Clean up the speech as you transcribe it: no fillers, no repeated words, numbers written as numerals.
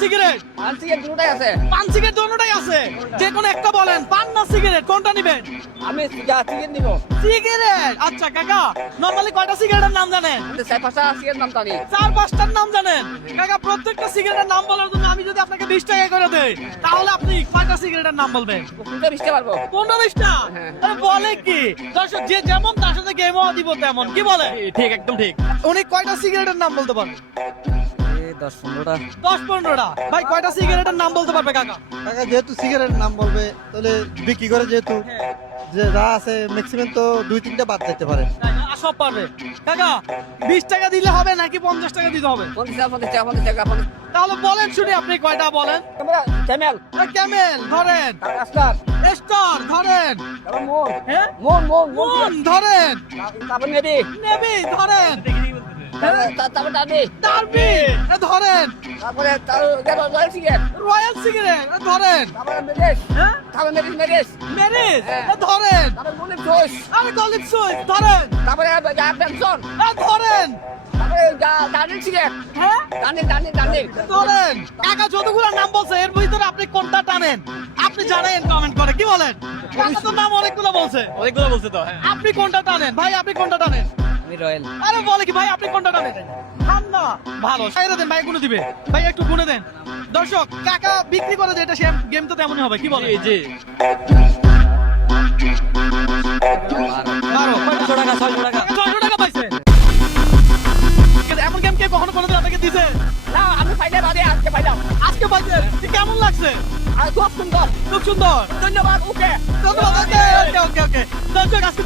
Cigarette? পান cigarette দুটোই আছে। পান সিগারেট দোনোটাই আছে। যে কোনো একটা বলেন, পান না সিগারেট কোনটা নেবেন? আমি সিগারেট নিব। সিগারেট। আচ্ছা কাকা, নরমালি কয়টা সিগারেটের নাম জানেন? 4-5টা সিগারেট নাম জানি। 4-5টার নাম জানেন? কাকা প্রত্যেকটা সিগারেটের নাম বলার জন্য আমি যদি আপনাকে 20 টাকা করে দেই, তাহলে আপনি কয়টা সিগারেটের নাম বলবেন? কোনটা বিশটা পারবো? 15-20টা? হ্যাঁ। আরে বলে কি? দর্শক যে যেমন তার সাথে গেমও দিব তেমন, কি বলে? ঠিক, একদম ঠিক। উনি কয়টা সিগারেটের নাম বলতে পারবে? 10-15টা। 10-15টা। ভাই কয়টা সিগারেটের নাম বলতে পারবে কাকা? কাকা যেহেতু সিগারেটের নাম বলবে তাহলে বিক্রি করে যেহেতু যে যা আছে ম্যাক্সিমাম তো 2-3টা বাদ যেতে পারে। তাই না? আর সব পারবে। কাকা 20 টাকা দিলে হবে নাকি 50 টাকা দিতে হবে? 50 টাকা। তাহলে বলেন শুনি, আপনি কয়টা বলেন? ক্যামেল। ক্যামেল ধরেন, রাস্তার। স্টার ধরেন, তারপর মন। হ্যাঁ মন মুন ধরেন, তারপর নেবি। নেভি ধরেন, তারপর ডাবি। ডার্বি ধরেন, তারপরে রয়্যাল সিগারেট। রয়্যাল সিগারেট ধরেন, তারপরে মেরিস। হ্যাঁ তারপরে মেরিস। মেরিস হ্যাঁ। ধরেন, তারপরে মনিপ জোস। আরে গলিপ সুইট ধরেন, তারপরে ব্যানসন। ধরেন, তারপরে গার্ডেন সিগারেট। হ্যাঁ গার্ডেন। ধরেন। কাকা যতগুলো নাম বলছে এর ভিতরে আপনি কোনটা টানেন? আপনি জানেন কমেন্ট করে, কি বলেন? কাকা তো নাম অনেকগুলো বলছে, অনেকগুলো বলছে তো, হ্যাঁ। আপনি কোনটা টানেন? ভাই আপনি কোনটা টানেন? আমি রয়্যাল। আরে বলে কি ভাই, আপনি কোনটা টানেন? ঠান্ডা। ভালো সাইরা দেন ভাই, গুনে দিবে ভাই, একটু গুনে দেন। দর্শক কাকা বিক্রি করে যে এটা সে গেম তো তেমনই হবে, কি বলে? জি, জি। 12 600 টাকা, 600 টাকা। 600 টাকা পাইছেন। এমন গেম কে কখনো কোনোদিন আপনাকে দিছে? না আমি ফাইনাল বাদে আজকে পাইলাম। আজকে পাইছেন, কেমন লাগছে? আর খুব সুন্দর। খুব সুন্দর, ধন্যবাদ। ওকে। ধন্যবাদ। ওকে ওকে ওকে। দর্শক আজকে